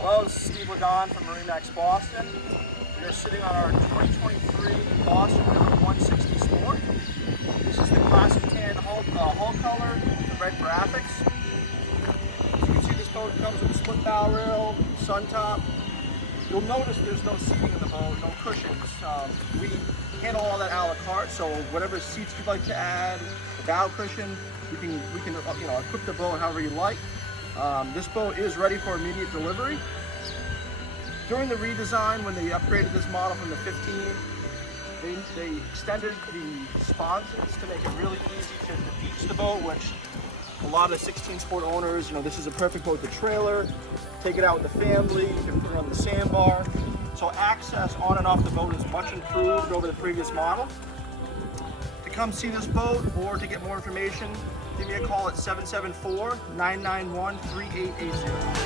Hello, this is Steve Lagon from MarineMax Boston. We are sitting on our 2023 Boston River 160 Sport. This is the classic tan hull color, the red graphics. As you can see, this boat comes with a split bow rail, sun top. You'll notice there's no seating in the boat, no cushions. We handle all that a la carte, so whatever seats you'd like to add, the bow cushion, we can equip the boat however you like. This boat is ready for immediate delivery. During the redesign, when they upgraded this model from the 15, they extended the sponsons to make it really easy to beach the boat, which a lot of 16 Sport owners, this is a perfect boat to trailer, take it out with the family, you can put it on the sandbar. So access on and off the boat is much improved over the previous model. To come see this boat or to get more information, give me a call at 774-991-3880.